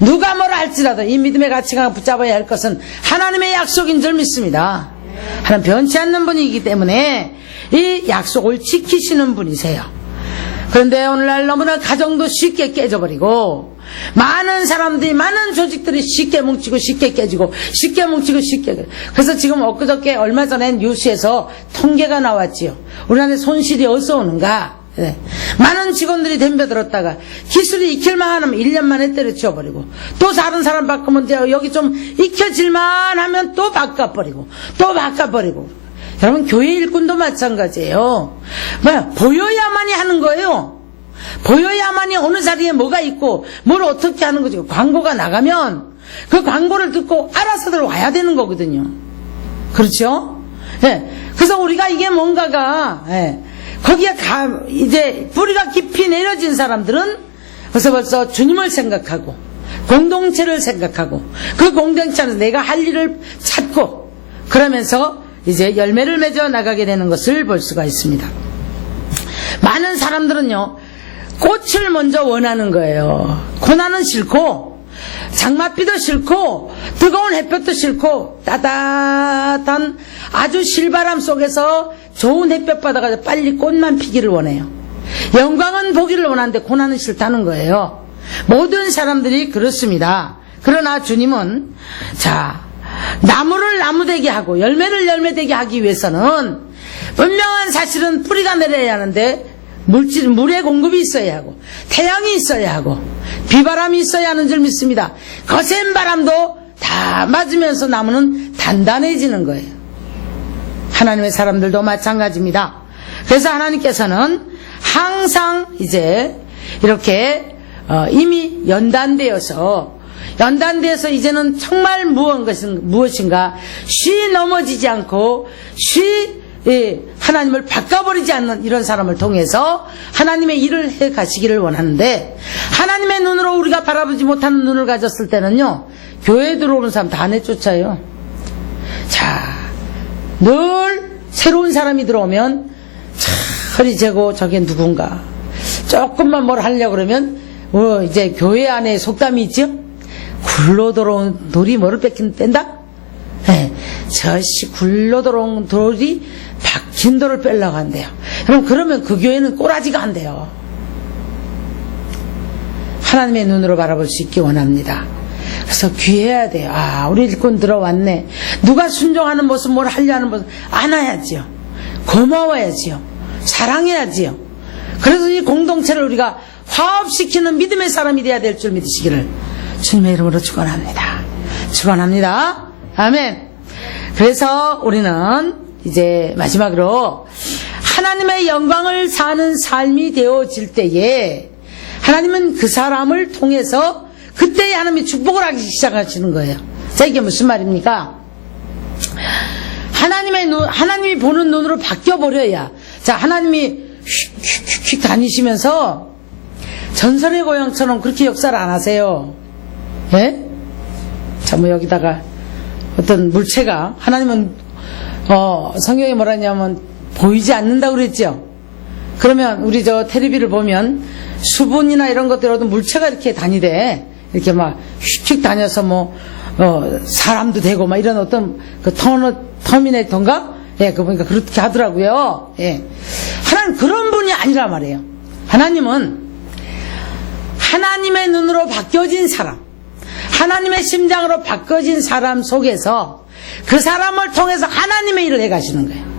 누가 뭐라 할지라도 이 믿음의 가치관을 붙잡아야 할 것은 하나님의 약속인 줄 믿습니다. 하나님 변치 않는 분이기 때문에 이 약속을 지키시는 분이세요. 그런데 오늘날 너무나 가정도 쉽게 깨져버리고 많은 사람들이 많은 조직들이 쉽게 뭉치고 쉽게 깨지고 쉽게 뭉치고 쉽게 그래서 지금 엊그저께 얼마 전에 뉴스에서 통계가 나왔지요. 우리나라에 손실이 어디서 오는가. 많은 직원들이 덤벼들었다가 기술이 익힐만 하면 1년 만에 때려치워버리고 또 다른 사람 바꾸면 돼요. 여기 좀 익혀질만 하면 또 바꿔버리고 또 바꿔버리고 여러분 교회 일꾼도 마찬가지예요. 보여야만이 하는 거예요. 보여야만이 어느 자리에 뭐가 있고 뭘 어떻게 하는 거죠. 광고가 나가면 그 광고를 듣고 알아서들 와야 되는 거거든요. 그렇죠? 그래서 우리가 이게 뭔가가 거기에 이제 뿌리가 깊이 내려진 사람들은 벌써 주님을 생각하고 공동체를 생각하고 그 공동체 안에서 내가 할 일을 찾고 그러면서 이제 열매를 맺어 나가게 되는 것을 볼 수가 있습니다. 많은 사람들은요 꽃을 먼저 원하는 거예요. 고난은 싫고 장맛비도 싫고 뜨거운 햇볕도 싫고 따뜻한 아주 실바람 속에서 좋은 햇볕 받아가지고 빨리 꽃만 피기를 원해요. 영광은 보기를 원하는데 고난은 싫다는 거예요. 모든 사람들이 그렇습니다. 그러나 주님은 나무를 나무되게 하고 열매를 열매되게 하기 위해서는 분명한 사실은 뿌리가 내려야 하는데 물의 공급이 있어야 하고 태양이 있어야 하고 비바람이 있어야 하는 줄 믿습니다. 거센 바람도 다 맞으면서 나무는 단단해지는 거예요. 하나님의 사람들도 마찬가지입니다. 그래서 하나님께서는 항상 이제 이렇게 이미 연단되어서 이제는 정말 무엇인가 쉬 넘어지지 않고 하나님을 바꿔버리지 않는 이런 사람을 통해서 하나님의 일을 해 가시기를 원하는데 하나님의 눈으로 우리가 바라보지 못하는 눈을 가졌을 때는요 교회에 들어오는 사람 다 내쫓아요. 늘 새로운 사람이 들어오면 허리 재고 저게 누군가 조금만 뭘 하려고 그러면 이제 교회 안에 속담이 있죠. 굴러 들어온 돌이 뭐를 뺀다? 저씨 굴러 들어온 돌이 박힌 돌을 빼려고 한대요. 그러면 그 교회는 꼬라지가 안 돼요. 하나님의 눈으로 바라볼 수 있기 원합니다. 그래서 귀해야 돼요. 우리 일꾼 들어왔네. 누가 순종하는 모습, 뭘 하려 하는 모습 안아야지요. 고마워야지요. 사랑해야지요. 그래서 이 공동체를 우리가 화합시키는 믿음의 사람이 되어야 될 줄 믿으시기를 주님의 이름으로 축원합니다. 축원합니다. 아멘. 그래서 우리는 이제 마지막으로 하나님의 영광을 사는 삶이 되어질 때에 하나님은 그 사람을 통해서 그때 하나님이 축복을 하기 시작하시는 거예요. 자, 이게 무슨 말입니까? 하나님이 보는 눈으로 바뀌어버려야. 자, 하나님이 휙휙휙 다니시면서 전설의 고향처럼 그렇게 역사를 안 하세요. 예? 자, 뭐 여기다가 어떤 물체가, 하나님은, 성경에 뭐라 했냐면, 보이지 않는다고 그랬죠? 그러면 우리 저 텔레비를 보면 수분이나 이런 것들어도 물체가 이렇게 다니대. 이렇게 막 휙휙 다녀서 뭐, 사람도 되고 막 이런 어떤 그 터미네이터인가? 예, 그 보니까 그렇게 하더라고요. 예. 하나님 그런 분이 아니라 말이에요. 하나님은 하나님의 눈으로 바뀌어진 사람, 하나님의 심장으로 바뀌어진 사람 속에서 그 사람을 통해서 하나님의 일을 해가시는 거예요.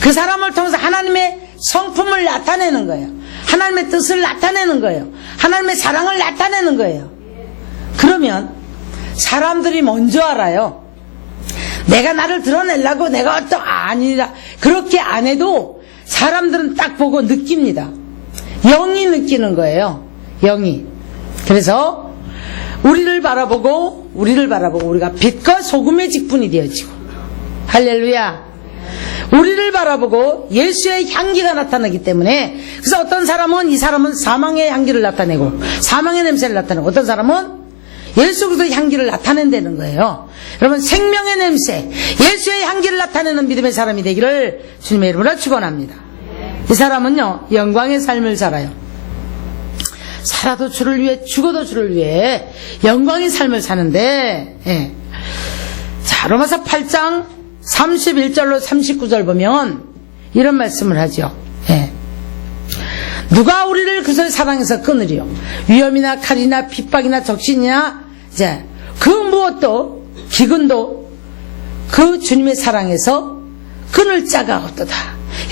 그 사람을 통해서 하나님의 성품을 나타내는 거예요. 하나님의 뜻을 나타내는 거예요. 하나님의 사랑을 나타내는 거예요. 그러면 사람들이 먼저 알아요. 내가 나를 드러내려고 내가 아니라 그렇게 안 해도 사람들은 딱 보고 느낍니다. 영이 느끼는 거예요. 영이. 그래서 우리를 바라보고 우리가 빛과 소금의 직분이 되어지고, 할렐루야. 우리를 바라보고 예수의 향기가 나타나기 때문에, 그래서 어떤 사람은 이 사람은 사망의 향기를 나타내고 사망의 냄새를 나타내고, 어떤 사람은 예수 그리스도의 향기를 나타낸다는 거예요. 여러분, 생명의 냄새, 예수의 향기를 나타내는 믿음의 사람이 되기를 주님의 이름으로 축원합니다. 이 사람은요, 영광의 삶을 살아요. 살아도 주를 위해, 죽어도 주를 위해 영광의 삶을 사는데, 예. 자, 로마서 8장 31절로 39절 보면 이런 말씀을 하죠. 예. 누가 우리를 그리스도의 사랑에서 끊으리요? 위험이나 칼이나 핍박이나 적신이나 이제 그 무엇도 기근도 그 주님의 사랑에서 끊을 자가 없도다.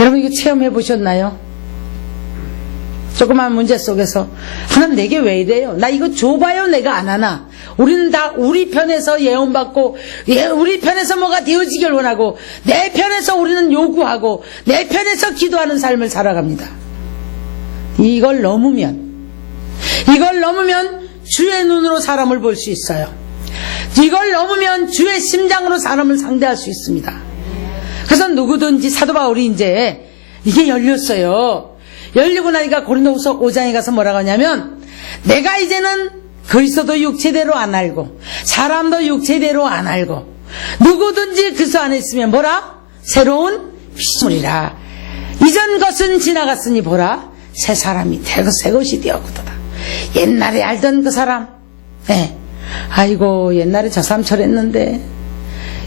여러분, 이거 체험해 보셨나요? 조그만 문제 속에서 하나님 내게 왜 이래요? 나 이거 줘봐요 내가 안 하나? 우리는 다 우리 편에서 예언받고, 우리 편에서 뭐가 되어지길 원하고, 내 편에서 우리는 요구하고, 내 편에서 기도하는 삶을 살아갑니다. 이걸 넘으면 주의 눈으로 사람을 볼 수 있어요. 이걸 넘으면 주의 심장으로 사람을 상대할 수 있습니다. 그래서 누구든지, 사도 바울이 이제 이게 열렸어요. 열리고 나니까 고린도후서 5장에 가서 뭐라고 하냐면, 내가 이제는 그리스도도 육체대로 안 알고 사람도 육체대로 안 알고 누구든지 그리스도 안에 있으면 뭐라? 새로운 피조물이라. 이전 것은 지나갔으니 보라 새 사람이 되고 새 것이 되었구나. 옛날에 알던 그 사람, 네. 아이고 옛날에 저 사람 저랬는데,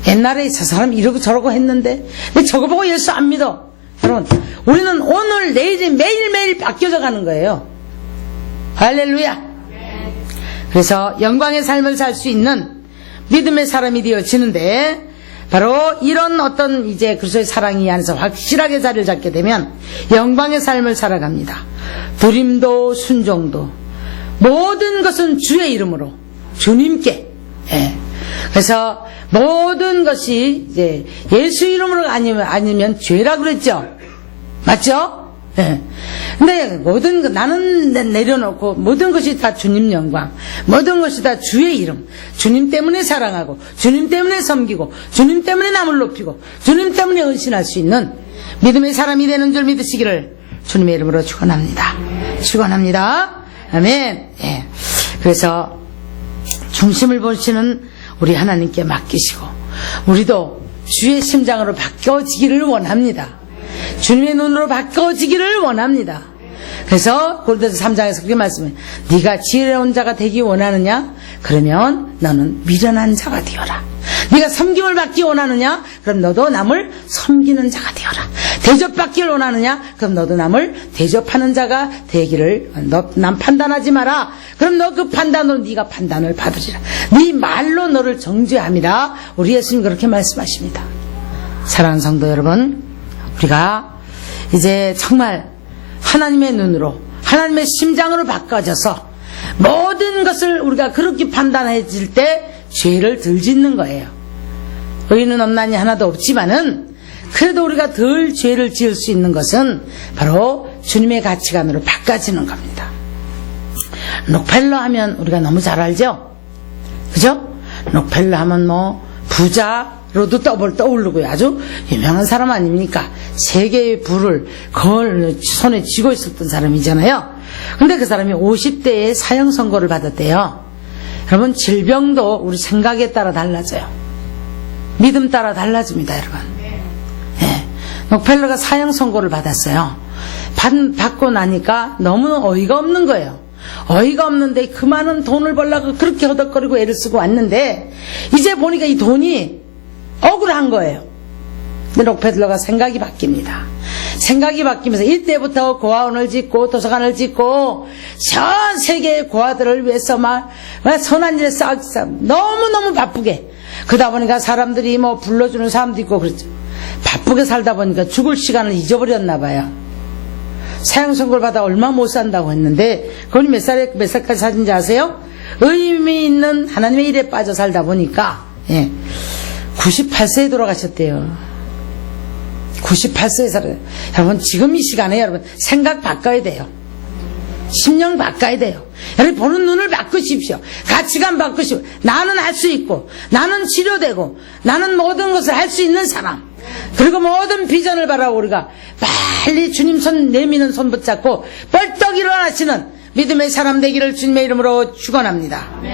옛날에 저 사람 이러고 저러고 했는데, 근데 저거 보고 예수 안 믿어. 여러분, 우리는 오늘 내일이 매일매일 바뀌어져 가는 거예요. 할렐루야. 그래서 영광의 삶을 살 수 있는 믿음의 사람이 되어지는데, 바로 이런 어떤 이제 그리스도의 사랑이 안에서 확실하게 자리를 잡게 되면 영광의 삶을 살아갑니다. 두림도 순종도 모든 것은 주의 이름으로, 주님께. 예. 그래서 모든 것이 이제 예수 이름으로 아니면 죄라 그랬죠. 맞죠? 예. 근데 나는 내려놓고 모든 것이 다 주님 영광, 모든 것이 다 주의 이름, 주님 때문에 사랑하고, 주님 때문에 섬기고, 주님 때문에 남을 높이고, 주님 때문에 헌신할 수 있는 믿음의 사람이 되는 줄 믿으시기를 주님의 이름으로 축원합니다. 축원합니다. 아멘. 예. 그래서 중심을 보시는 우리 하나님께 맡기시고, 우리도 주의 심장으로 바뀌어지기를 원합니다. 주님의 눈으로 바꿔지기를 원합니다. 그래서 고린도서 3장에서 그렇게 말씀해요. 네가 지혜로운 자가 되기 원하느냐? 그러면 너는 미련한 자가 되어라. 네가 섬김을 받기 원하느냐? 그럼 너도 남을 섬기는 자가 되어라. 대접받기를 원하느냐? 그럼 너도 남을 대접하는 자가 되기를. 남 판단하지 마라. 그럼 너 그 판단으로 네가 판단을 받으리라. 네 말로 너를 정죄함이라. 우리 예수님 그렇게 말씀하십니다. 사랑하는 성도 여러분, 우리가 이제 정말 하나님의 눈으로, 하나님의 심장으로 바꿔져서 모든 것을 우리가 그렇게 판단해질 때 죄를 덜 짓는 거예요. 의인은 없나니 하나도 없지만은 그래도 우리가 덜 죄를 지을 수 있는 것은 바로 주님의 가치관으로 바꿔지는 겁니다. 록펠러 하면 우리가 너무 잘 알죠? 그죠? 록펠러 하면 뭐 부자로도 떠오르고요. 아주 유명한 사람 아닙니까? 세계의 부를 손에 쥐고 있었던 사람이잖아요. 근데 그 사람이 50대에 사형 선고를 받았대요. 여러분, 질병도 우리 생각에 따라 달라져요. 믿음 따라 달라집니다, 여러분. 예. 록펠러가 사형 선고를 받았어요. 받고 나니까 너무 어이가 없는 거예요. 어이가 없는데 그 많은 돈을 벌려고 그렇게 허덕거리고 애를 쓰고 왔는데 이제 보니까 이 돈이 억울한 거예요. 근데 록펠러가 생각이 바뀝니다. 생각이 바뀌면서 이때부터 고아원을 짓고 도서관을 짓고 전 세계의 고아들을 위해서 막 선한 일에 싹 너무너무 바쁘게, 그러다 보니까 사람들이 뭐 불러주는 사람도 있고 그렇죠. 바쁘게 살다 보니까 죽을 시간을 잊어버렸나 봐요. 사형 선고를 받아 얼마 못 산다고 했는데 그분이 몇 살까지 사는지 아세요? 의미 있는 하나님의 일에 빠져 살다 보니까 98세에 돌아가셨대요. 98세에 살아요. 여러분, 지금 이 시간에 여러분 생각 바꿔야 돼요. 심령 바꿔야 돼요. 여러분, 보는 눈을 바꾸십시오. 가치관 바꾸십시오. 나는 할 수 있고, 나는 치료되고, 나는 모든 것을 할 수 있는 사람, 그리고 모든 비전을 바라고 우리가 빨리 주님 손 내미는 손 붙잡고 벌떡 일어나시는 믿음의 사람 되기를 주님의 이름으로 축원합니다.